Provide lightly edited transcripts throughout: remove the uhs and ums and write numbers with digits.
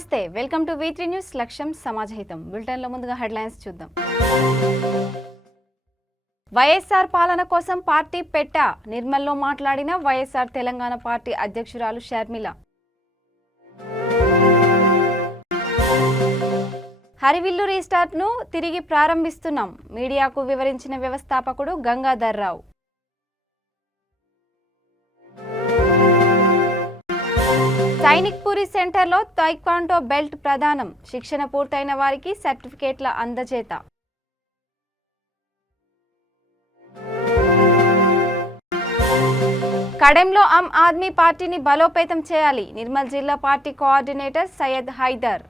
నమస్తే, welcome to V3 news. లక్ష్యం సమాజహితం. బులెటిన్లో ముందుగా హెడ్లైన్స్ చూద్దాం. వైఎస్ఆర్ పాలన కోసం పార్టీ పెట్టా. నిర్మల్లో మాట్లాడిన వైఎస్ఆర్ తెలంగాణ పార్టీ అధ్యక్షురాలు షర్మిల. హరివిల్లు రీస్టార్ట్ ను తిరిగి ప్రారంభిస్తున్నాం. మీడియాకు వివరించిన వ్యవస్థాపకుడు గంగాధర్ రావు. సైనిక్ పూరి సెంటర్లో తైక్వాండో బెల్ట్ ప్రదానం. శిక్షణ పూర్తయిన వారికి సర్టిఫికేట్ల అందజేత. కడెంలో ఆమ్ ఆద్మీ పార్టీని బలోపేతం చేయాలి. నిర్మల్ జిల్లా పార్టీ కోఆర్డినేటర్ సయ్యద్ హైదర్.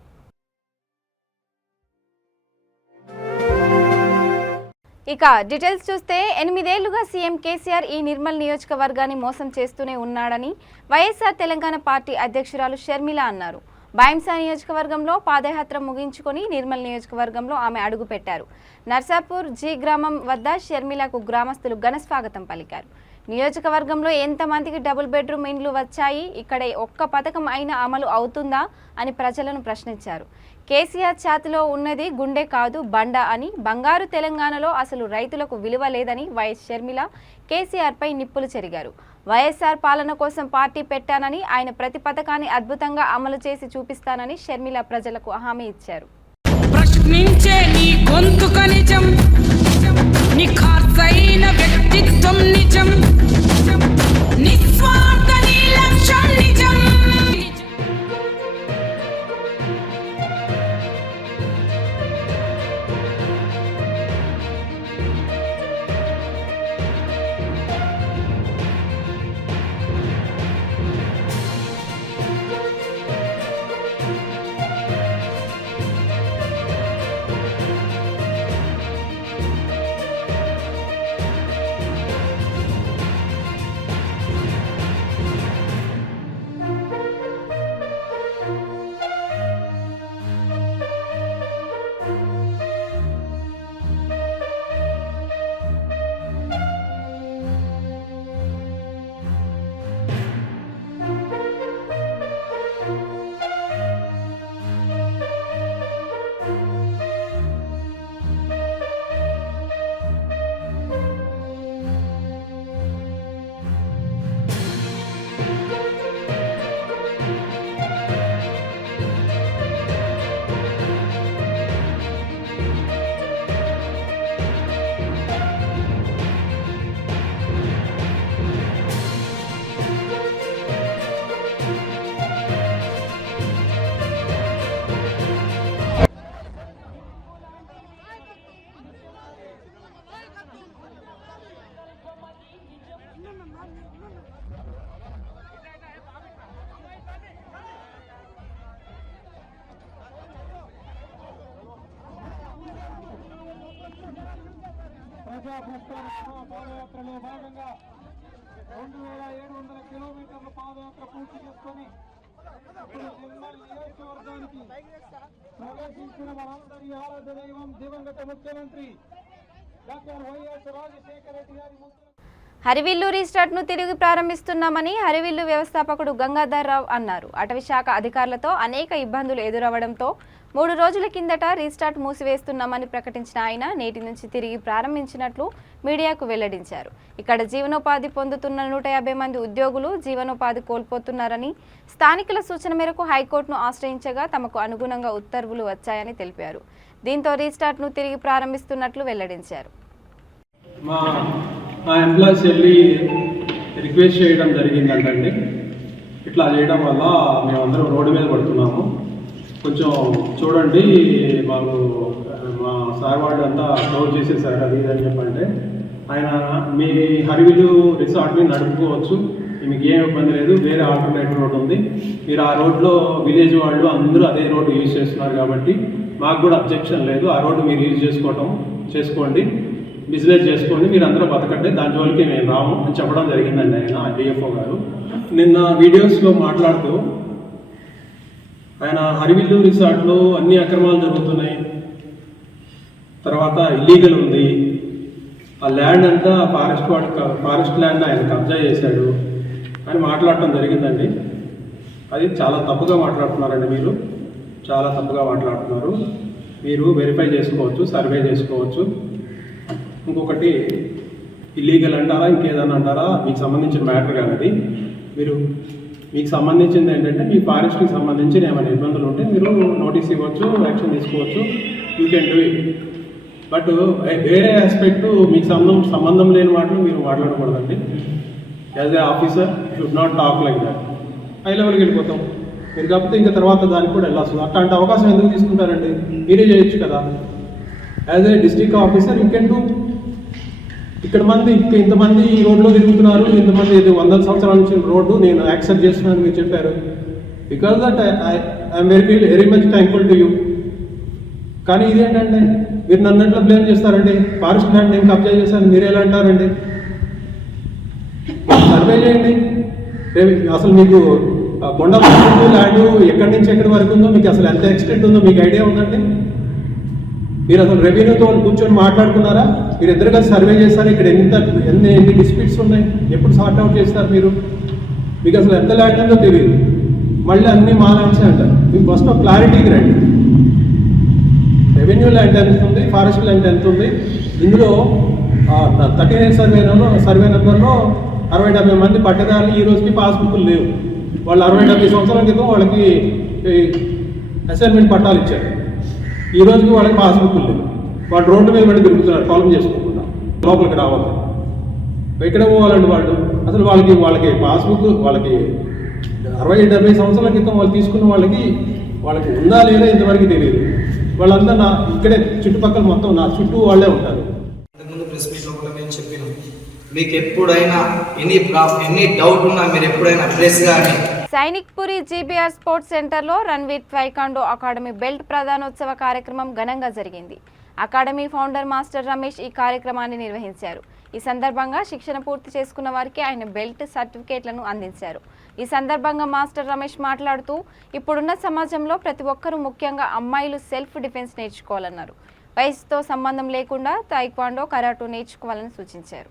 ఇక డీటెయిల్స్ చూస్తే 8 ఏళ్లుగా సీఎం కేసీఆర్ ఈ నిర్మల్ నియోజకవర్గాన్ని మోసం చేస్తూనే ఉన్నాడని వైఎస్ఆర్ తెలంగాణ పార్టీ అధ్యక్షురాలు షర్మిల అన్నారు. బైంసా నియోజకవర్గంలో పాదయాత్ర ముగించుకొని నిర్మల్ నియోజకవర్గంలో ఆమె అడుగుపెట్టారు. నర్సాపూర్ జీ గ్రామం వద్ద షర్మిలకు గ్రామస్తులు ఘన స్వాగతం పలికారు. నియోజకవర్గంలో ఎంతమందికి డబుల్ బెడ్రూమ్ ఇండ్లు వచ్చాయి, ఇక్కడ ఒక్క పథకం అయినా అమలు అవుతుందా అని ప్రజలను ప్రశ్నించారు. కేసీఆర్ ఛాతిలో ఉన్నది గుండె కాదు బండ అని, బంగారు తెలంగాణలో అసలు రైతులకు విలువ లేదని వైఎస్ షర్మిల కేసీఆర్పై నిప్పులు చెరిగారు. వైఎస్ఆర్ పాలన కోసం పార్టీ పెట్టానని, ఆయన ప్రతి పథకాన్ని అద్భుతంగా అమలు చేసి చూపిస్తానని షర్మిల ప్రజలకు హామీ ఇచ్చారు. ప్రశ్నించే నీ గొంతుక నిజం, నీ ఖార్సైన వ్యక్తిత్వం నిజం, నిస్వార్థ నీ లక్ష్యం నిజం. ప్రజా ప్రస్థాన పాదయాత్రలో భాగంగా 2700 కిలోమీటర్ల పాదయాత్ర పూర్తి చేసుకొని నిర్మల్ నియోజకవర్గానికి ప్రవేశించిన మనందరి ఆరాధ్య దైవం దివంగత ముఖ్యమంత్రి డాక్టర్ వైఎస్ రాజశేఖర రెడ్డి గారి హరివిల్లు రీస్టార్ట్ ను తిరిగి ప్రారంభిస్తున్నామని హరివిల్లు వ్యవస్థాపకుడు గంగాధర్ రావు అన్నారు. అటవీ శాఖ అధికారులతో అనేక ఇబ్బందులు ఎదురవడంతో 3 రోజుల కిందట రీస్టార్ట్ మూసివేస్తున్నామని ప్రకటించిన ఆయన నేటి నుంచి తిరిగి ప్రారంభించినట్లు మీడియాకు వెల్లడించారు. ఇక్కడ జీవనోపాధి పొందుతున్న 150 మంది ఉద్యోగులు జీవనోపాధి కోల్పోతున్నారని, స్థానికుల సూచన మేరకు హైకోర్టును ఆశ్రయించగా తమకు అనుగుణంగా ఉత్తర్వులు వచ్చాయని తెలిపారు. దీంతో రీస్టార్ట్ ను తిరిగి ప్రారంభిస్తున్నట్లు వెల్లడించారు. మా ఎంప్లాయీస్ వెళ్ళి రిక్వెస్ట్ చేయడం జరిగిందంటండి. ఇట్లా చేయడం వల్ల మేమందరం రోడ్డు మీద పడుతున్నాము, కొంచెం చూడండి, మాకు మా సార్ వాళ్ళు అంతా క్లోజ్ చేసేసారు అది ఇది అని చెప్పంటే, ఆయన మీ హరివిల్లు రిసార్ట్ని నడుపుకోవచ్చు, మీకు ఏం ఇబ్బంది లేదు, వేరే ఆల్టర్నేటివ్ రోడ్ ఉంది, మీరు ఆ రోడ్లో విలేజ్ వాళ్ళు అందరూ అదే రోడ్డు యూజ్ చేస్తున్నారు కాబట్టి మాకు కూడా అబ్జెక్షన్ లేదు, ఆ రోడ్డు మీరు యూజ్ చేసుకోండి, బిజినెస్ చేసుకోండి, మీరు అందరూ బతకండి, దాని జోలికి నేను రాము అని చెప్పడం జరిగిందండి ఆయన డిఎఫ్ఓ గారు. నిన్న వీడియోస్లో మాట్లాడుతూ ఆయన హరివిల్లు రిసార్ట్లో అన్ని అక్రమాలు జరుగుతున్నాయి, తర్వాత ఇల్లీగల్ ఉంది, ఆ ల్యాండ్ అంతా ఫారెస్ట్ ల్యాండ్ ఆయన కబ్జా చేశాడు అని మాట్లాడటం జరిగిందండి. అది చాలా తప్పుగా మాట్లాడుతున్నారండి మీరు. చాలా తప్పుగా మాట్లాడుతున్నారు. మీరు వెరిఫై చేసుకోవచ్చు, సర్వే చేసుకోవచ్చు. ఇంకొకటి ఇల్లీగల్ అంటారా ఇంకేదన్నా అంటారా, మీకు సంబంధించిన మ్యాటర్ కాదు అది. మీరు మీకు సంబంధించింది ఏంటంటే మీ ఫారెస్ట్కి సంబంధించిన ఏమైనా ఇబ్బందులు ఉంటే మీరు నోటీస్ ఇవ్వచ్చు, యాక్షన్ తీసుకోవచ్చు, you can do it. But వేరే ఆస్పెక్ట్ మీకు సంబంధం లేని మాటలు మీరు మాట్లాడకూడదండి. As a officer should not talk like that. High లెవెల్కి వెళ్ళిపోతాం మీరు, కాకపోతే ఇంకా తర్వాత దానికి కూడా వెళ్ళాల్సింది. అట్లాంటి అవకాశం ఎందుకు తీసుకుంటారండి? మీరే చేయొచ్చు కదా. As a district officer you can do. ఇంతమంది ఈ రోడ్లో తిరుగుతున్నారు, ఇంతమంది 100 సంవత్సరాల నుంచి రోడ్డు నేను యాక్సెప్ట్ చేస్తున్నాను మీరు చెప్పారు. Because that I'm very much thankful to you. కానీ ఇదేంటంటే మీరు నన్ను ఎట్లా బ్లేమ్ చేస్తారండి? ఫారెస్ట్ ల్యాండ్ నేను కబ్జా చేశాను మీరు ఎలా అంటారండి? సర్వే చేయండి. అసలు మీకు కొండ ల్యాండ్ ఎక్కడి నుంచి ఎక్కడి వరకు ఉందో, మీకు అసలు ఎంత ఎక్స్టెంట్ ఉందో మీకు ఐడియా ఉందండి? మీరు అసలు రెవెన్యూతో కూర్చొని మాట్లాడుకున్నారా? మీరు ఇద్దరు కలిసి సర్వే చేస్తారు. ఇక్కడ ఎన్ని డిస్ప్యూట్స్ ఉన్నాయి, ఎప్పుడు సార్ట్ అవుట్ చేస్తారు మీరు? మీకు అసలు ఎంత ల్యాండ్ ఉందో తెలియదు, మళ్ళీ అన్నీ మా ల్యాండ్సే అంటారు. మీకు ఫస్ట్ క్లారిటీకి రండి. రెవెన్యూ ల్యాండ్ ఎంత ఉంది, ఫారెస్ట్ ల్యాండ్ ఎంత ఉంది? ఇందులో 39 సర్వే నెంబర్లో 60-70 మంది పట్టదారులు ఈ రోజుకి పాస్బుక్లు లేవు. వాళ్ళు 60-70 సంవత్సరాల క్రితం వాళ్ళకి అసైన్మెంట్ పట్టాలు ఇచ్చారు. ఈ రోజుకి వాళ్ళకి పాస్బుక్లు లేవు. వాళ్ళు రోడ్డు మీద పడి తిరుగుతున్నారు పొలం చేసుకోకుండా, లోపలికి రావాలి. ఎక్కడ పోవాలండి వాళ్ళు? అసలు వాళ్ళకి పాస్బుక్ వాళ్ళకి 60-70 సంవత్సరాల క్రితం వాళ్ళు తీసుకున్న వాళ్ళకి ఉందా లేదా ఇంతవరకు తెలియదు. వాళ్ళంతా ఇక్కడే చుట్టుపక్కల మొత్తం నా చుట్టూ వాళ్ళే ఉంటారు. ఇంతకుముందు ప్రెస్ మీట్లో కూడా మేము చెప్పినాం, మీకు ఎప్పుడైనా ఎనీ డౌట్ ఉన్నా మీరు ఎప్పుడైనా ప్రెస్ కానీ. సైనిక్పురి జీబీఆర్ స్పోర్ట్స్ సెంటర్లో రణ్వీర్ టైకాండో అకాడమీ బెల్ట్ ప్రదానోత్సవ కార్యక్రమం ఘనంగా జరిగింది. అకాడమీ ఫౌండర్ మాస్టర్ రమేష్ ఈ కార్యక్రమాన్ని నిర్వహించారు. ఈ సందర్భంగా శిక్షణ పూర్తి చేసుకున్న వారికి ఆయన బెల్ట్ సర్టిఫికేట్లను అందించారు. ఈ సందర్భంగా మాస్టర్ రమేష్ మాట్లాడుతూ ఇప్పుడున్న సమాజంలో ప్రతి ఒక్కరూ ముఖ్యంగా అమ్మాయిలు సెల్ఫ్ డిఫెన్స్ నేర్చుకోవాలన్నారు. వయసుతో సంబంధం లేకుండా టైక్వాండో, కరాటో నేర్చుకోవాలని సూచించారు.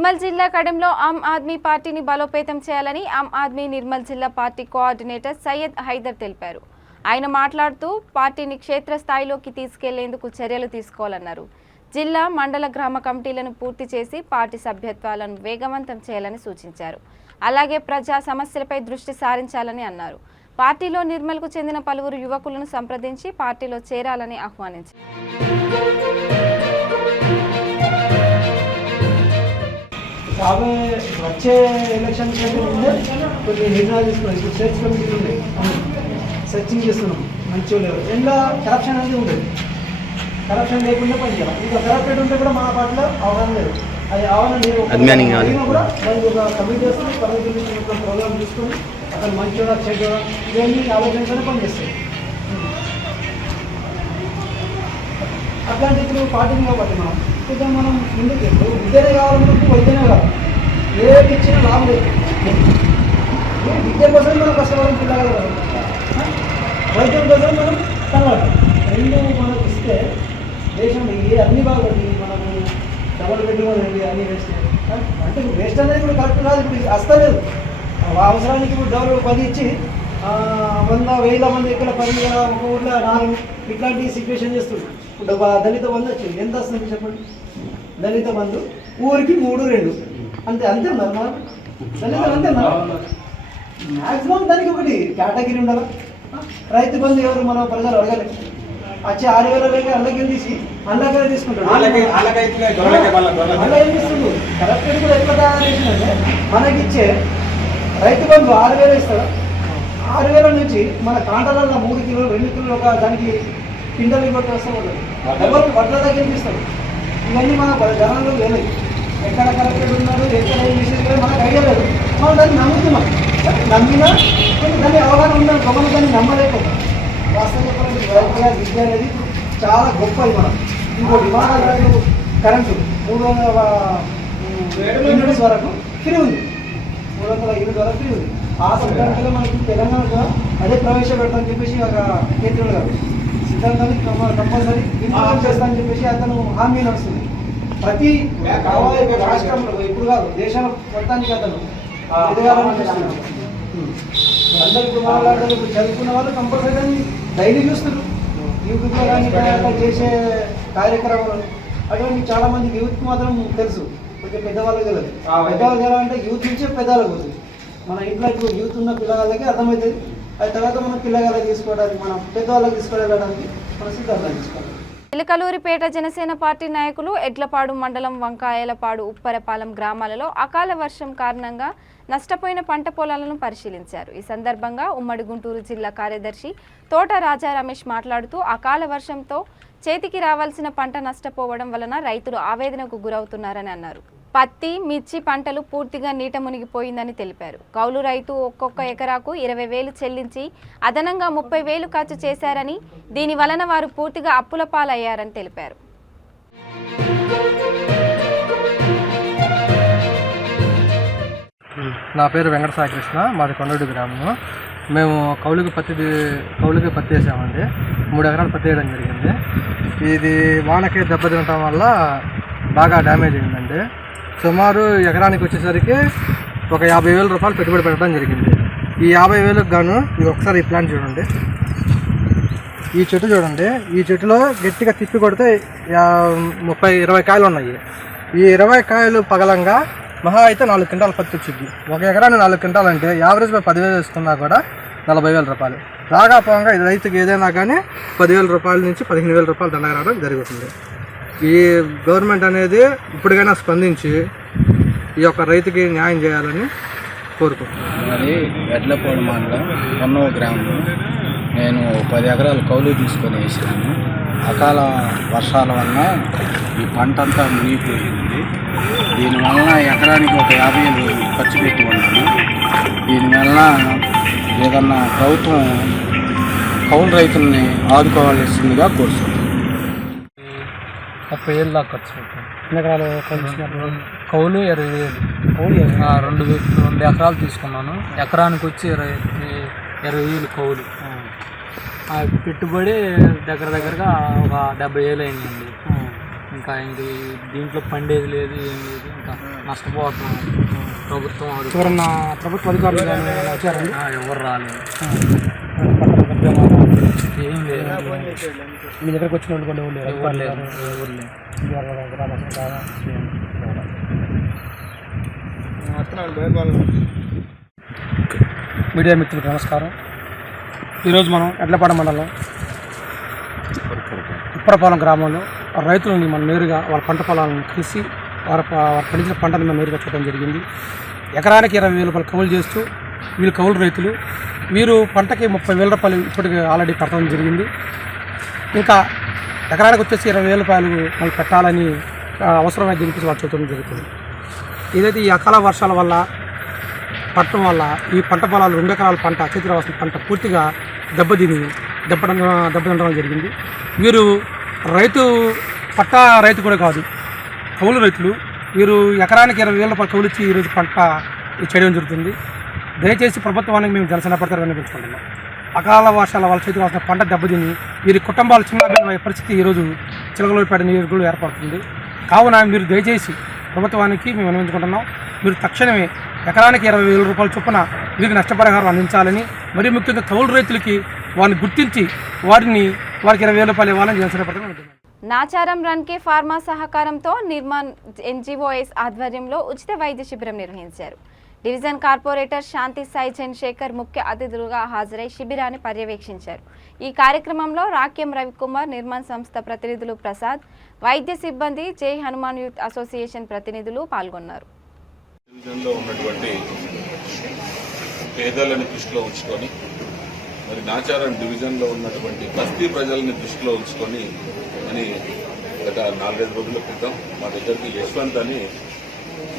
నిర్మల్ జిల్లా కడెంలో ఆమ్ ఆద్మీ పార్టీని బలోపేతం చేయాలని ఆమ్ ఆద్మీ నిర్మల్ జిల్లా పార్టీ కోఆర్డినేటర్ సయ్యద్ హైదర్ తెలిపారు. ఆయన మాట్లాడుతూ పార్టీని క్షేత్రస్థాయిలోకి తీసుకెళ్లేందుకు చర్యలు తీసుకోవాలన్నారు. జిల్లా మండల గ్రామ కమిటీలను పూర్తి చేసి పార్టీ సభ్యత్వాలను వేగవంతం చేయాలని సూచించారు. అలాగే ప్రజా సమస్యలపై దృష్టి సారించాలని అన్నారు. పార్టీలో నిర్మల్కు చెందిన పలువురు యువకులను సంప్రదించి పార్టీలో చేరాలని ఆహ్వానించారు. వచ్చే ఎలక్షన్ ముందే కొన్ని నిర్ణయాలు తీసుకున్నాం. ఇప్పుడు సెర్చ్ కమిటీలు ఉన్నాయి, సెర్చింగ్ చేస్తున్నాం. మంచిగా లేవు ఇంకా కరప్షన్ అనేది ఉండదు. కరప్షన్ లేకుండా పనిచేయాలి. ఇంకా కరప్టెడ్ ఉంటే కూడా మన పార్టీలో అవగాహన లేదు. అది అవగాహన కూడా దానికి ఒక కమిటీ చేస్తుంది. కమిటీ నుంచి మొత్తం ప్రోగ్రామ్ తీసుకొని అతను మంచిగా చెడ్డ ఇవన్నీ ఆలోచనతోనే పనిచేస్తాయి. అట్లాంటి ఇప్పుడు పార్టీని కాబట్టి మనం ముందుకు విద్యనే కావాలన్నప్పుడు వైద్యనే కావాలి. ఏది ఇచ్చినా లాభం లేదు. విద్య కోసం మనం కష్టపడడం పిల్లలు వైద్యం కోసం మనం కనబడతాం. రెండు మనకు ఇస్తే దేశంలో అన్ని బాగుంది. మనము డబల్ బెడ్రూమ్ అన్నీ వేస్ట్ అంటే వేస్ట్ అనేది ఇప్పుడు కరెక్ట్ కాదు. ఇప్పుడు వస్తలేదు. అవసరానికి ఇప్పుడు డబ్బులు 10 ఇచ్చి 100,000 మంది ఇక్కడ 10 ఒక ఊర్లో 4 ఇట్లాంటి సిచ్యువేషన్ చేస్తున్నాం. ఇప్పుడు దళిత బంధు వచ్చింది. ఎంత వస్తుంది చెప్పండి? దళిత బంధు ఊరికి 3-2 అంతే ఉన్నారు మనం దళితులు అంతే ఉన్నారు. మ్యాక్సిమం దానికి ఒకటి కేటగిరీ ఉండాలి. రైతు బంధు ఎవరు మన ప్రజలు అడగాలి. వచ్చి 6,000 లేక అల్లకి తీసి అల్లకే తీసుకుంటాడు. అలా ఏం ఇస్తుంది? కరెక్ట్ కూడా ఎట్లా తయారు చేసిందంటే మనకిచ్చే రైతు బంధు 6,000 ఇస్తాడు. 6,000 నుంచి మన కాంటలలో 3 కిలోలు 2 కిలోలు ఒక దానికి పిండలు ఇవ్వటం వస్తూ ఉంటుంది. ఎవరు వడ్ల దగ్గర ఇస్తారు. ఇవన్నీ మన జనాల్లో లేదు. ఎక్కడ కరెక్టెడ్ ఉన్నారు, ఎక్కడ ఏం విషయం మనకు ఐడియా లేదు. మనం దాన్ని నమ్ముతున్నాం. నమ్మినా దాన్ని అవగాహన ఉన్నాం. గమనం దాన్ని నమ్మలేకపోతాం. వాస్తవంగా విద్య అనేది చాలా గొప్పది. మనం ఇంకోటి విమానాలు కరెంటు 300 యూనిట్స్ వరకు ఫ్రీ ఉంది. 300 యూనిట్ వరకు ఫ్రీ ఉంది. ఆ సిద్ధాంతంలో మనకి తెలంగాణ అదే ప్రవేశపెడతామని చెప్పేసి ఒక కేంద్రులు గారు సిద్ధాంతాన్ని కంపల్సరీ ఇంప్లిమెంట్ చేస్తానని చెప్పేసి అతను హామీ నడుస్తుంది. ప్రతి రాష్ట్రంలో ఇప్పుడు కాదు దేశంలో మొత్తానికి అతను ఎదగాలని చూస్తున్నాడు. అందరూ ఇప్పుడు మాట్లాడారు. ఇప్పుడు చదువుకున్న వాళ్ళు కంపల్సరీ డైలీ చూస్తున్నారు. యూట్యూబ్లో కానీ అట్లా చేసే కార్యక్రమాలు అటువంటి చాలా మంది యూత్కి మాత్రం తెలుసు. కొంచెం పెద్దవాళ్ళకి తెలియదు. పెద్దవాళ్ళు తెలాలంటే యూత్ నుంచే పెద్దవాళ్ళకి పోతుంది. మన ఇంట్లో ఇప్పుడు యూత్ ఉన్న పిల్లగాళ్ళకి అర్థమవుతుంది. అది తర్వాత మనం పిల్లగాళ్ళకి తీసుకోవడానికి మనం పెద్దవాళ్ళకి తీసుకెళ్ళడానికి మనం సిద్ధాంతాలు తీసుకోవాలి. చిలకలూరిపేట జనసేన పార్టీ నాయకులు ఎడ్లపాడు మండలం వంకాయలపాడు ఉప్పరపాలెం గ్రామాలలో అకాల వర్షం కారణంగా నష్టపోయిన పంట పొలాలను పరిశీలించారు. ఈ సందర్భంగా ఉమ్మడి గుంటూరు జిల్లా కార్యదర్శి తోట రాజా రమేష్ మాట్లాడుతూ అకాల వర్షంతో చేతికి రావాల్సిన పంట నష్టపోవడం వలన రైతులు ఆవేదనకు గురవుతున్నారని అన్నారు. పత్తి, మిర్చి పంటలు పూర్తిగా నీట మునిగిపోయిందని తెలిపారు. కౌలు రైతు ఒక్కొక్క ఎకరాకు 20,000 చెల్లించి అదనంగా 30,000 ఖర్చు చేశారని, దీని వలన వారు పూర్తిగా అప్పుల పాలయ్యారని తెలిపారు. నా పేరు వెంకట సాయికృష్ణ, మాది కొండూరు గ్రామం. మేము కౌలుకి పత్తి వేసామండి. 3 ఎకరాలు పత్తి వేయడం జరిగింది. ఇది వానకి దెబ్బతినటం వల్ల బాగా డ్యామేజ్ అయిందండి. సుమారు ఎకరానికి వచ్చేసరికి ఒక 50,000 రూపాయలు పెట్టుబడి పెట్టడం జరిగింది. ఈ 50,000కు గాను ఇది ఒకసారి ఈ ప్లాంట్ చూడండి. ఈ చెట్టు చూడండి. ఈ చెట్టులో గట్టిగా తిప్పి కొడితే 20 కాయలు ఉన్నాయి. ఈ 20 కాయలు పగలంగా మహా అయితే 4 క్వింటాల పత్తి వచ్చింది. ఒక ఎకరాన్ని 4 క్వింటాలు అంటే యావరేజ్గా 10,000 వేసుకున్నా కూడా 40,000 రూపాయలు. రాగా పోగా ఇది రైతుకి ఏదైనా కానీ 10,000 రూపాయల నుంచి 15,000 రూపాయలు దండగా రావడం జరుగుతుంది. ఈ గవర్నమెంట్ అనేది ఇప్పటికైనా స్పందించి ఈ యొక్క రైతుకి న్యాయం చేయాలని కోరుకుంటున్నాను. మరి ఎడ్లపాడు మండలం కొన్నవ గ్రామంలో నేను 10 ఎకరాలు కౌలు తీసుకొని వేసాను. అకాల వర్షాల వల్ల ఈ పంట అంతా మునిగిపోయింది. దీనివల్ల ఎకరానికి ఒక 50,000 ఖర్చు పెట్టి ఉన్నాను. దీనివల్ల ఏదన్నా ప్రభుత్వం కౌలు రైతుల్ని ఆదుకోవాల్సిందిగా కోరుతున్నాను. 30,000 దాకా ఖర్చు పెట్టాను. ఎకరాలు కౌలు 20,000. 2 ఎకరాలు తీసుకున్నాను. ఎకరానికి వచ్చి 20,000 కౌలు. పెట్టుబడి దగ్గరగా ఒక 70,000 అయిందండి. ఇంకా దీంట్లో పండేది లేదు, ఏం లేదు, ఇంకా నష్టపోతున్నాం. ప్రభుత్వం ఎవరన్నా ప్రభుత్వ అధికారులు కానీ వచ్చారండి? ఎవరు రాలేదు, ఏం లేదు. మీ దగ్గరకు వచ్చిన వాళ్ళు కూడా ఎవరు లేదు, ఎవరు లేదు. మీడియా మిత్రులకు నమస్కారం. ఈరోజు మనం ఎడ్లపాడ మండలం ఉప్పరపాలెం గ్రామంలో రైతులని మనం నేరుగా వాళ్ళ పంట పొలాలను కలిసి వారు పండించిన పంటను మనం నేరుగా చూడడం జరిగింది. ఎకరానికి 20,000 రూపాయలు కౌలు చేస్తూ వీళ్ళు కౌలు రైతులు, వీరు పంటకి 30,000 రూపాయలు ఇప్పటికి ఆల్రెడీ కట్టడం జరిగింది. ఇంకా ఎకరానికి వచ్చేసి 20,000 రూపాయలు మళ్ళీ పెట్టాలని అవసరమైతే చెప్పేసి వాళ్ళు చూడటం జరుగుతుంది. ఏదైతే ఈ అకాల వర్షాల వల్ల పట్టడం వల్ల ఈ పంట పొలాలు 2 ఎకరాల పంట చేతి రావాల్సిన పంట పూర్తిగా దెబ్బతినడం జరిగింది. వీరు రైతు కూడా కాదు, కౌలు రైతులు. వీరు ఎకరానికి 20,000 రూపాయలు కౌలు ఇచ్చి ఈరోజు పంట చేయడం జరుగుతుంది. దయచేసి ప్రభుత్వానికి మేము జనసేన పార్టీ వినిపించుకుంటున్నాం. అకాల వర్షాల వాళ్ళ చేతి రావాల్సిన పంట దెబ్బతిని వీరి కుటుంబాలు చిన్నబిన్నమయ్యే పరిస్థితి ఈరోజు చిలకలూరిపేట నియోజకవర్గంలో ఏర్పడుతుంది. కావున మీరు దయచేసి ప్రభుత్వానికి మేము వినిపించుకుంటున్నాం. మీరు తక్షణమే ఎకరానికి 20,000 రూపాయల చొప్పున వీరికి నష్టపరిహారం అందించాలని, మరీ ముఖ్యంగా కౌలు రైతులకి వారిని గుర్తించి వారికి 20,000 రూపాయలు ఇవ్వాలని జనసేన పార్టీ. నాచారం రన్కే ఫార్మా సహకారంతో నిర్మాణ్ ఎన్జీఓఎస్ ఆధ్వర్యంలో ఉచిత వైద్య శిబిరం నిర్వహించారు. డివిజన్ కార్పొరేటర్ శాంతి సాయి చంద్రశేఖర్ ముఖ్య అతిథులుగా హాజరై శిబిరాన్ని పర్యవేక్షించారు. ఈ కార్యక్రమంలో రాక్యం రవికుమార్, నిర్మాణ్ సంస్థ ప్రతినిధులు ప్రసాద్, వైద్య సిబ్బంది, జై హనుమాన్ యూత్ అసోసియేషన్ ప్రతినిధులు పాల్గొన్నారు. డివిజన్లో ఉన్నటువంటి పేదలను దృష్టిలో ఉంచుకొని, మరి నాచారం డివిజన్లో ఉన్నటువంటి బస్తీ ప్రజల్ని దృష్టిలో ఉంచుకొని అని గత 4-5 రోజుల క్రితం మా దగ్గరికి యశ్వంత్ అని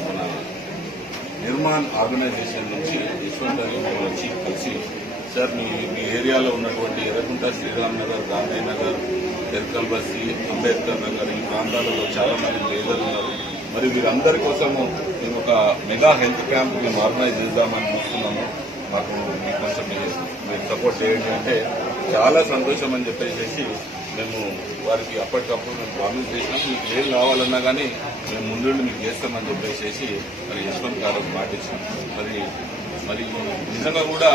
మన నిర్మాణ్ ఆర్గనైజేషన్ నుంచి యశ్వంత్ అని మేము వచ్చి కలిసి, సార్ మీ ఏరియాలో ఉన్నటువంటి ఎర్రకుంట, శ్రీరామ్ నగర్, గాంధీ నగర్, ఎర్కల్ బస్తీ, అంబేద్కర్ నగర్, ఈ ప్రాంతాలలో చాలా మంది పేదలు ఉన్నారు. మరి వీరందరి కోసము మేము ఒక మెగా హెల్త్ క్యాంప్ మేము ఆర్గనైజ్ చేద్దామని చూస్తున్నాము. మాకు మీకు కొంచెం మీరు సపోర్ట్ చేయండి అంటే చాలా సంతోషం అని చెప్పేసి మేము వారికి అప్పటికప్పుడు మేము ప్రామిస్ చేసినాం. మీకు ఏం కావాలన్నా కానీ మేము ముందుండి మీకు చేస్తామని చెప్పేసి మరి యశ్వంత్ గారు మాటిచ్చాం. మరి నిజంగా కూడా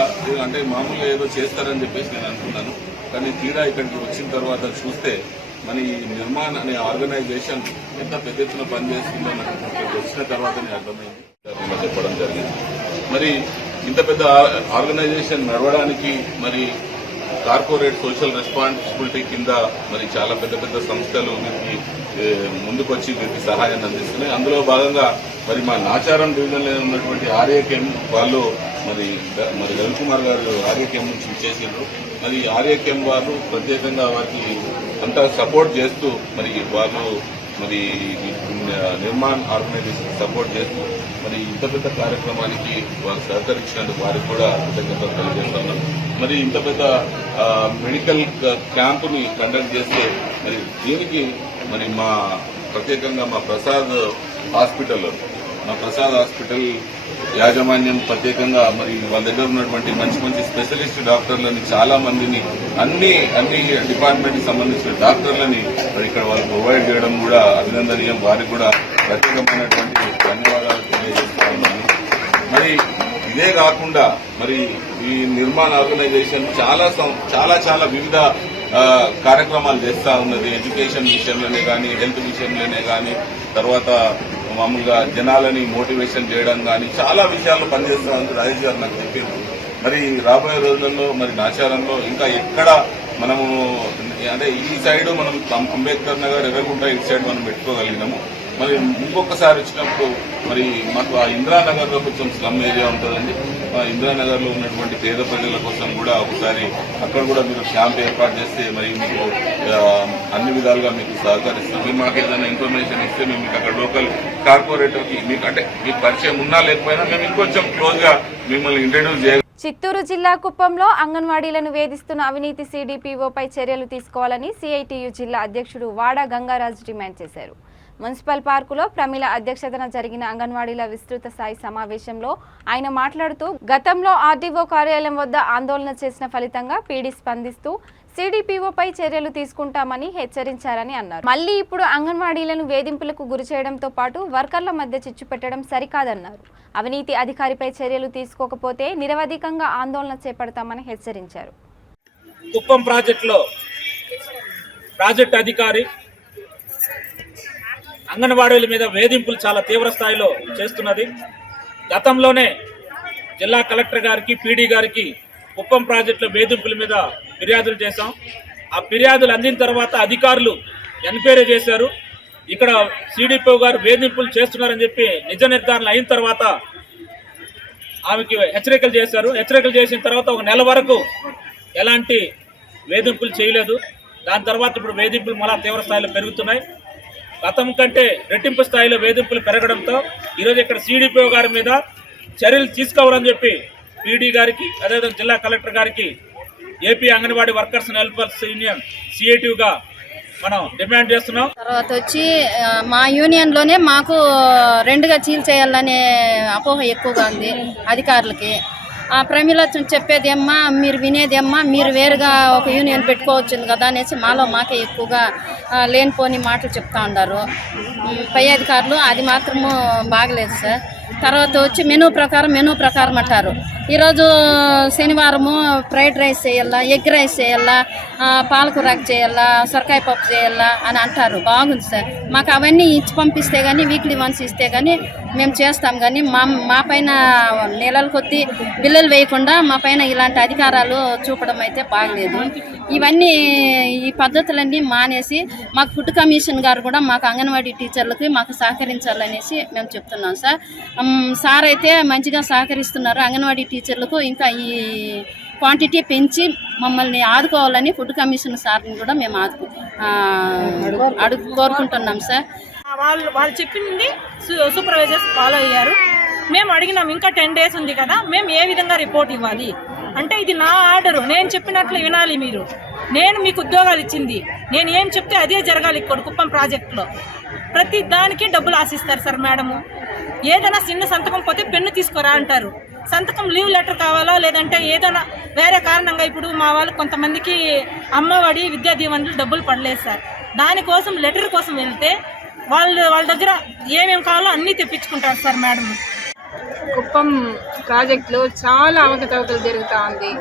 అంటే మామూలుగా ఏదో చేస్తారని చెప్పేసి నేను అనుకున్నాను. కానీ తీరా ఇక్కడికి వచ్చిన తర్వాత చూస్తే మరి నిర్మాణ్ అనే ఆర్గనైజేషన్ ఎంత పెద్ద ఎత్తున పనిచేస్తుందో నాకు ఇక్కడికి వచ్చిన తర్వాతనే అర్థమైంది, చెప్పడం జరిగింది. మరి ఇంత పెద్ద ఆర్గనైజేషన్ నడవడానికి మరి కార్పొరేట్ సోషల్ రెస్పాన్సిబిలిటీ కింద మరి చాలా పెద్ద పెద్ద సంస్థలు వీరికి ముందుకొచ్చి వీరికి సహాయాన్ని అందిస్తున్నాయి. అందులో భాగంగా మరి మా నాచారం డివిజన్లో ఉన్నటువంటి ఆర్ఏకేఎం వాళ్ళు మరి రవికుమార్ గారు ఆర్ఏకేఎం నుంచి ఇచ్చేసిండ్రు. మరి ఆర్ఏకేఎం వారు ప్రత్యేకంగా వారికి అంతా సపోర్ట్ చేస్తూ మరి వాళ్ళు మరి నిర్మాణ్ ఆర్గనైజేషన్ సపోర్ట్ చేస్తూ మరి ఇంత పెద్ద కార్యక్రమానికి వారు సహకరించినందుకు వారికి కూడా కృతజ్ఞతలు తెలియజేస్తున్నాం. మరి ఇంత పెద్ద మెడికల్ క్యాంపుని కండక్ట్ చేస్తే మరి దీనికి మరి ప్రత్యేకంగా మా ప్రసాద్ హాస్పిటల్ యాజమాన్యం ప్రత్యేకంగా మరి వాళ్ళ దగ్గర ఉన్నటువంటి మంచి మంచి స్పెషలిస్ట్ డాక్టర్లని చాలా మందిని అన్ని డిపార్ట్మెంట్ కి సంబంధించిన డాక్టర్లని మరి ఇక్కడ వాళ్ళు ప్రొవైడ్ చేయడం కూడా అభినందనీయం. వారికి కూడా ప్రత్యేకమైనటువంటి ధన్యవాదాలు తెలియజేస్తున్నాను. మరి ఇదే కాకుండా మరి ఈ నిర్మాణ ఆర్గనైజేషన్ చాలా వివిధ కార్యక్రమాలు చేస్తూ ఉన్నది. ఎడ్యుకేషన్ విషయంలోనే కానీ, హెల్త్ విషయంలోనే కానీ, తర్వాత మామూలుగా జనాలని మోటివేషన్ చేయడం కానీ చాలా విషయాల్లో పనిచేస్తామని రాజేష్ గారు నాకు చెప్పింది. మరి రాబోయే రోజులలో మరి నాచారంలో ఇంకా ఎక్కడ మనము అంటే ఈ సైడ్ మనం అంబేద్కర్ నగర్, ఎర్రగుంట ఇటు సైడ్ మనం పెట్టుకోగలిగినాము. మరి ఇంకొకసారి వచ్చినప్పుడు మరి మాకు ఆ ఇందిరానగర్లో కొంచెం స్లమ్ ఏరియా ఉంటుందండి. ఇందిరానగర్లో ఉన్నటువంటి పేద ప్రజల కోసం కూడా ఒకసారి అక్కడ కూడా మీరు క్యాంప్ ఏర్పాటు చేస్తే మరి మీకు అన్ని విధాలుగా మీకు సహకరిస్తాం. మీరు మాకు ఏదైనా ఇన్ఫర్మేషన్ ఇస్తే మేము మీకు అక్కడ లోకల్ కార్పొరేటర్కి మీకు పరిచయం ఉన్నా లేకపోయినా మేము ఇంకొంచెం క్లోజ్గా మిమ్మల్ని ఇంట్రడ్యూస్ చేయాలి. చిత్తూరు జిల్లా కుప్పంలో అంగన్వాడీలను వేధిస్తున్న అవినీతి సిడిపిఓపై చర్యలు తీసుకోవాలని సిఐటియు జిల్లా అధ్యక్షుడు వాడా గంగారాజు డిమాండ్ చేశారు. మున్సిపల్ పార్కులో ప్రమీల అధ్యక్షతన జరిగిన అంగన్వాడీల విస్తృత స్థాయి సమావేశంలో ఆయన మాట్లాడుతూ గతంలో ఆర్డీఓ కార్యాలయం వద్ద ఆందోళన చేసిన ఫలితంగా పీడీ స్పందిస్తూ సిడిపిఓపై చర్యలు తీసుకుంటామని హెచ్చరించారని అన్నారు. మళ్లీ ఇప్పుడు అంగన్వాడీలను వేధింపులకు గురి చేయడంతో పాటు వర్కర్ల మధ్య చిచ్చు పెట్టడం సరికాదన్నారు. అవినీతి అధికారిపై చర్యలు తీసుకోకపోతే నిరవధికంగా ఆందోళన చేపడతామని హెచ్చరించారు. కుప్పం ప్రాజెక్టులో ప్రాజెక్ట్ అధికారి అంగన్వాడీల మీద వేధింపులు చాలా తీవ్ర స్థాయిలో చేస్తున్నది. గతంలోనే జిల్లా కలెక్టర్ గారికి పీడీ గారికి కుప్పం ప్రాజెక్టులో వేధింపుల మీద ఫిర్యాదులు చేశాం. ఆ ఫిర్యాదులు అందిన తర్వాత అధికారులు ఎంక్వైరీ చేశారు. ఇక్కడ సిడిపిఓ గారు వేధింపులు చేస్తున్నారని చెప్పి నిజ నిర్ధారణ అయిన తర్వాత ఆమెకి హెచ్చరికలు చేశారు. హెచ్చరికలు చేసిన తర్వాత ఒక నెల వరకు ఎలాంటి వేధింపులు చేయలేదు. దాని తర్వాత ఇప్పుడు వేధింపులు మళ్ళా తీవ్ర స్థాయిలో పెరుగుతున్నాయి. గతం కంటే రెట్టింపు స్థాయిలో వేధింపులు పెరగడంతో ఈరోజు ఇక్కడ సిడిపిఓ గారి మీద చర్యలు తీసుకోవాలని చెప్పి పీడీ గారికి అదేవిధంగా జిల్లా కలెక్టర్ గారికి AP anganwadi workers and helpers union సిఐటిగా మనం డిమాండ్ చేస్తున్నాం. తర్వాత వచ్చి మా యూనియన్లోనే మాకు రెండుగా చీల్చేయాలనే అపోహ ఎక్కువగా ఉంది అధికారులకి. ప్రమీల చెప్పేదేమ్మా మీరు వినేదేమ్మా మీరు వేరుగా ఒక యూనియన్ పెట్టుకోవచ్చు కదా అనేసి మాకే ఎక్కువగా లేనిపోని మాటలు చెప్తా ఉన్నారు పై అధికారులు. అది మాత్రము బాగలేదు సార్. తర్వాత వచ్చి మెనూ ప్రకారం అంటారు. ఈరోజు శనివారము ఫ్రైడ్ రైస్ చేయాలా, ఎగ్ రైస్ చేయాలా, పాలకూరకు చేయాలా, సొరకాయ పప్పు చేయాలా అని అంటారు. బాగుంది సార్. మాకు అవన్నీ ఇచ్చి పంపిస్తే కానీ వీక్లీ వన్స్ ఇస్తే కానీ మేము చేస్తాం. కానీ మా పైన నెలల కొద్దీ బిల్లులు వేయకుండా మా పైన ఇలాంటి అధికారాలు చూపడం అయితే బాగలేదు. ఇవన్నీ ఈ పద్ధతులన్నీ మానేసి మాకు ఫుడ్ కమిషన్ గారు కూడా మాకు అంగన్వాడీ టీచర్లకి మాకు సహకరించాలనేసి మేము చెప్తున్నాం సార్. సార్ అయితే మంచిగా సహకరిస్తున్నారు. అంగన్వాడీ టీచర్లకు ఇంకా ఈ క్వాంటిటీ పెంచి మమ్మల్ని ఆదుకోవాలని ఫుడ్ కమిషన్ సార్ని కూడా మేము కోరుకుంటున్నాం సార్. వాళ్ళు చెప్పింది సూపర్వైజర్స్ ఫాలో అయ్యారు. మేము అడిగినాం ఇంకా 10 days ఉంది కదా, మేము ఏ విధంగా రిపోర్ట్ ఇవ్వాలి అంటే ఇది నా ఆర్డరు, నేను చెప్పినట్లు వినాలి మీరు. నేను మీకు ఉద్యోగాలు ఇచ్చింది, నేను ఏం చెప్తే అదే జరగాలి. ఇక్కడ కుప్పం ప్రాజెక్టులో ప్రతి దానికి డబ్బులు ఆశిస్తారు సార్ మేడము. ఏదైనా చిన్న సంతకం పోతే పెన్ను తీసుకురా అంటారు. సంతకం లీవ్ లెటర్ కావాలా లేదంటే ఏదైనా వేరే కారణంగా ఇప్పుడు మా వాళ్ళు కొంతమందికి అమ్మఒడి విద్యా దీవెనలు డబ్బులు పడలేదు సార్. దానికోసం లెటర్ కోసం వెళ్తే వాళ్ళ దగ్గర ఏమేమి కావాలో అన్నీ తెప్పించుకుంటారు సార్ మేడం. కుప్పం ప్రాజెక్టులో చాలా అవకతవకలు జరుగుతూ ఉంది.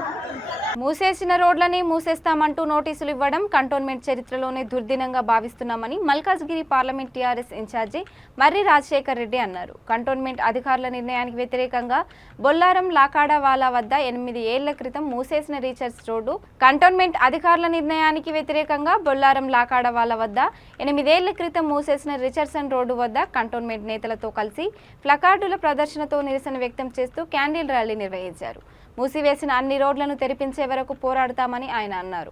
మూసేసిన రోడ్లని మూసేస్తామంటూ నోటీసులు ఇవ్వడం కంటోన్మెంట్ చరిత్రలోనే దుర్దినంగా భావిస్తున్నామని మల్కాజ్గిరి పార్లమెంట్ టీఆర్ఎస్ ఇన్ఛార్జి మర్రి రాజశేఖర్ రెడ్డి అన్నారు. కంటోన్మెంట్ అధికారుల నిర్ణయానికి వ్యతిరేకంగా బొల్లారం లాకాడవాలా వద్ద 8 ఏళ్ల క్రితం మూసేసిన రీచర్స్ రోడ్డు కంటోన్మెంట్ అధికారుల నిర్ణయానికి వ్యతిరేకంగా బొల్లారం లాకాడవాలా వద్ద 8 ఏళ్ల క్రితం మూసేసిన రిచర్సన్ రోడ్డు వద్ద కంటోన్మెంట్ నేతలతో కలిసి ప్లకార్డుల ప్రదర్శనతో నిరసన వ్యక్తం చేస్తూ క్యాండిల్ ర్యాలీ నిర్వహించారు. మూసివేసిన అన్ని రోడ్లను తెరిపించే వరకు పోరాడతామని ఆయన అన్నారు.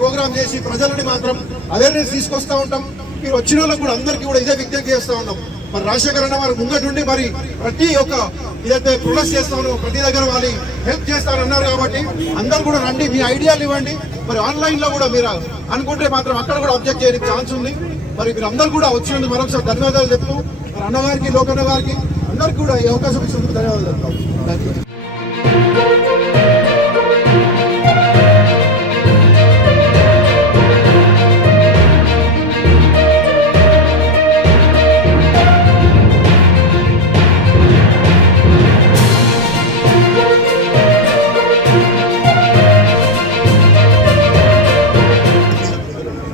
ప్రోగ్రామ్ చేసి ప్రజలని మాత్రం అవేర్నెస్ తీసుకొస్తా ఉంటాం. మీరు వచ్చిన వాళ్ళకి కూడా అందరికీ కూడా ఇదే విజ్ఞప్తి చేస్తా ఉన్నాం. మరి రాజశేఖర్ అన్న వారు ముంగటుండి మరి ప్రతి ఒక్క ఇదైతే ప్రొడక్ట్ చేస్తా ఉన్నాం, ప్రతి దగ్గర వాళ్ళు హెల్ప్ చేస్తారన్నారు. కాబట్టి అందరు కూడా రండి, మీ ఐడియాలు ఇవ్వండి. మరి ఆన్లైన్ లో కూడా మీరు అనుకుంటే మాత్రం అక్కడ కూడా అబ్జెక్ట్ చేయడానికి ఛాన్స్ ఉంది. మరి మీరు అందరు కూడా వచ్చినందుకు మరొకసారి ధన్యవాదాలు చెప్తూ మరి అన్నగారికి లోకన్న గారికి అందరికి కూడా ఈ అవకాశం ఇచ్చినందుకు ధన్యవాదాలు చెప్తాం. Thank you.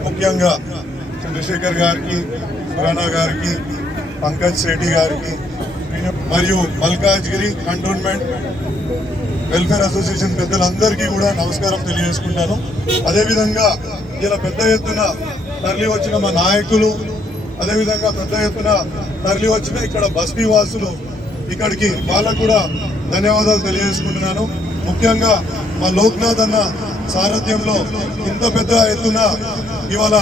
ముఖ్యంగా చంద్రశేఖర్ గారికి, సురానా గారికి, పంకజ్ శెట్టి గారికి మరియు మల్కాజ్గిరి కంటోన్మెంట్ వెల్ఫేర్ అసోసియేషన్ పెద్దలందరికీ కూడా నమస్కారం తెలియజేసుకుంటాను. అదేవిధంగా ఇలా పెద్ద ఎత్తున తరలి వచ్చిన మా నాయకులు, అదేవిధంగా పెద్ద ఎత్తున తరలి వచ్చిన ఇక్కడ బస్తీ వాసులు ఇక్కడికి వాళ్ళకు కూడా ధన్యవాదాలు తెలియజేసుకుంటున్నాను. ముఖ్యంగా మా లోక్నాథ్ అన్న సారథ్యంలో ఇంత పెద్ద ఎత్తున ఇవాళ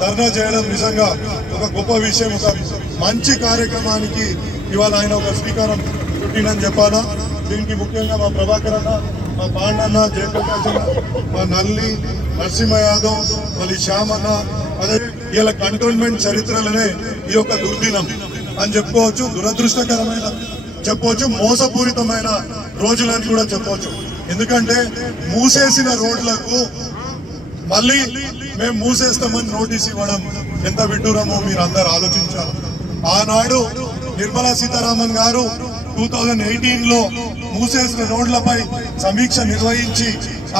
ధర్నా చేయడం నిజంగా ఒక గొప్ప విషయం. ఒక మంచి కార్యక్రమానికి ఇవాళ ఆయన ఒక శ్రీకారం చుట్టినని చెప్పాలా. దీనికి ముఖ్యంగా మా ప్రభాకర్ అన్న, మా పాండన్న, జయప్రకాష్ అన్న, మా నల్లి, నరసింహ యాదవ్, మళ్ళీ శ్యామ్ అన్న, అదే ఇలా కంటోన్మెంట్ చరిత్రలోనే ఈ యొక్క దుర్దినం అని చెప్పుకోవచ్చు, దురదృష్టకరమైన చెప్పవచ్చు, మోసపూరితమైన రోజులని కూడా చెప్పవచ్చు. ఎందుకంటే మూసేసిన రోడ్లకు మళ్ళీ మేము మూసేస్తామని నోటీస్ ఇవ్వడం ఎంత విడ్డూరమో మీరు అందరు ఆలోచించాలి. ఆనాడు నిర్మలా సీతారామన్ గారు 2018లో మూసేసిన రోడ్లపై సమీక్ష నిర్వహించి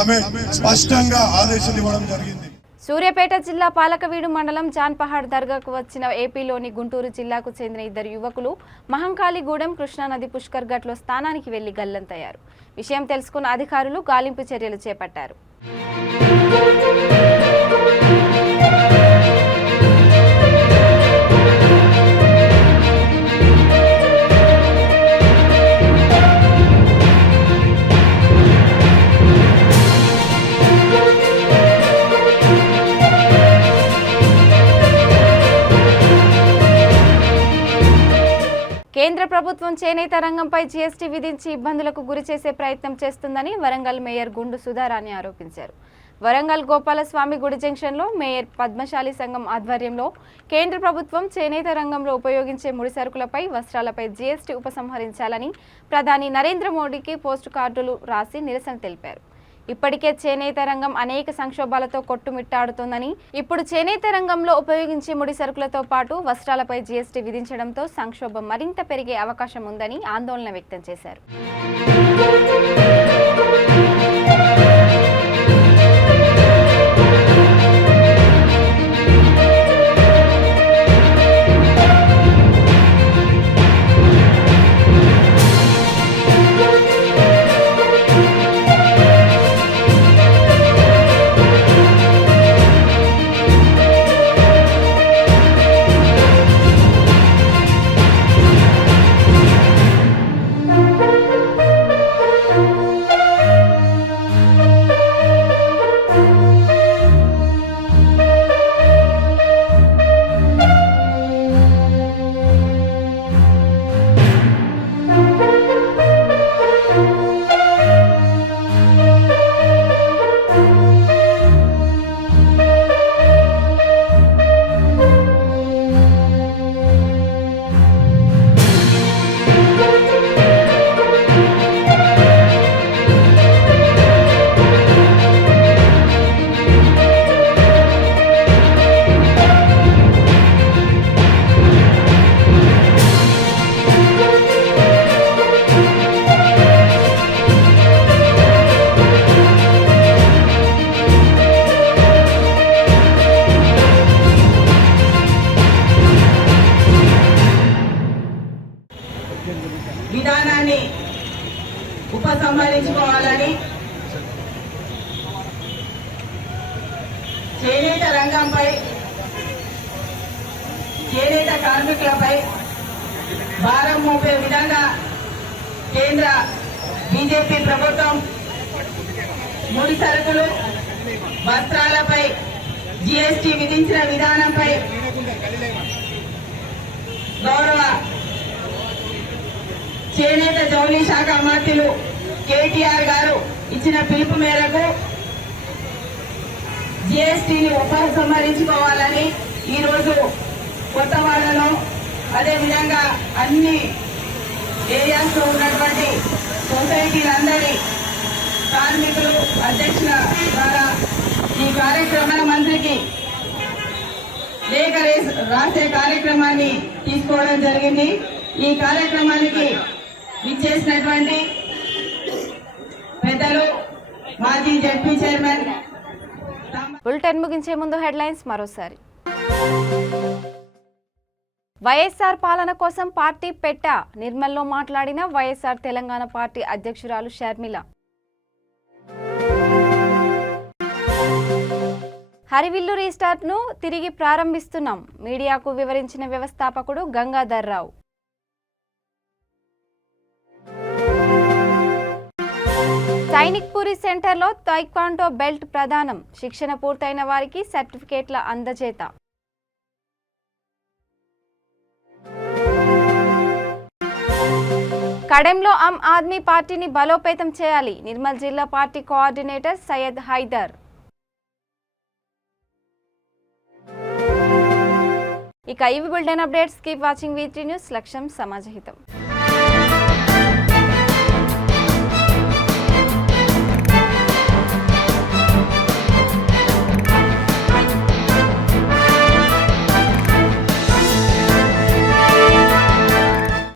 ఆమె స్పష్టంగా ఆదేశాలు ఇవ్వడం జరిగింది. సూర్యాపేట జిల్లా పాలకవీడు మండలం జాన్పహాడ్ దర్గాకు వచ్చిన ఏపీలోని గుంటూరు జిల్లాకు చెందిన ఇద్దరు యువకులు మహంకాళిగూడెం కృష్ణానది పుష్కర్ ఘట్లో స్నానానికి వెళ్లి గల్లంతయ్యారు. విషయం తెలుసుకున్న అధికారులు గాలింపు చర్యలు చేపట్టారు. కేంద్ర ప్రభుత్వం చేనేత రంగంపై జీఎస్టీ విధించి ఇబ్బందులకు గురిచేసే ప్రయత్నం చేస్తుందని వరంగల్ మేయర్ గుండు సుధారాణి ఆరోపించారు. వరంగల్ గోపాలస్వామి గుడి జంక్షన్లో మేయర్ పద్మశాలి సంఘం ఆధ్వర్యంలో కేంద్ర ప్రభుత్వం చేనేత రంగంలో ఉపయోగించే ముడి సరుకులపై వస్త్రాలపై జీఎస్టీ ఉపసంహరించాలని ప్రధాని నరేంద్ర మోడీకి పోస్టు కార్డులు రాసి నిరసన తెలిపారు. ఇప్పటికే చేనేత రంగం అనేక సంక్షోభాలతో కొట్టుమిట్టాడుతోందని, ఇప్పుడు చేనేత రంగంలో ఉపయోగించే ముడి సరుకులతో పాటు వస్త్రాలపై జీఎస్టీ విధించడంతో సంక్షోభం మరింత పెరిగే అవకాశం ఉందని ఆందోళన వ్యక్తం చేశారు. విధానాన్ని ఉపసంహరించుకోవాలని చేనేత రంగంపై, చేనేత కార్మికులపై భారం మోపే విధంగా కేంద్ర బీజేపీ ప్రభుత్వం ముడి సరుకులు వస్త్రాలపై జీఎస్టీ విధించిన విధానంపై గౌరవ చేనేత జౌళి శాఖ మంత్రులు కేటీఆర్ గారు ఇచ్చిన పిలుపు మేరకు జీఎస్టీని ఉపసంహరించుకోవాలని ఈరోజు కొత్తవాడలో, అదేవిధంగా అన్ని ఏరియాస్లో ఉన్నటువంటి సొసైటీలందరి కార్మికులు అధ్యక్షుల ద్వారా ఈ కార్యక్రమ మంత్రికి లేఖ రాసే కార్యక్రమాన్ని తీసుకోవడం జరిగింది. ఈ కార్యక్రమానికి విచ్చేసినటువంటి పెద్దలు, మాజీ జడ్పీ చైర్మన్. బులెటిన్ ముగించే ముందు హెడ్లైన్స్ మరోసారి. వైఎస్ఆర్ పాలన కోసం పార్టీ పెట్ట నిర్మల్లో మాట్లాడిన వైఎస్ఆర్ తెలంగాణ పార్టీ అధ్యక్షురాలు షర్మిల. హరివిల్లు రీస్టార్ట్ ను తిరిగి ప్రారంభిస్తున్నాం, మీడియాకు వివరించిన వ్యవస్థాపకుడు గంగాధర్ రావు. సైనిక్ పూరి సెంటర్లో తైక్వాండో బెల్ట్ ప్రదానం, శిక్షణ పూర్తయిన వారికి సర్టిఫికేట్ల అందజేత. కడెంలో ఆమ్ ఆద్మీ పార్టీని బలోపేతం చేయాలి, నిర్మల్ జిల్లా పార్టీ కోఆర్డినేటర్ సయ్యద్ హైదర్. ఇక ఇవి bulletin updates. Keep watching V3 news. లక్ష్యం సమాజహితం.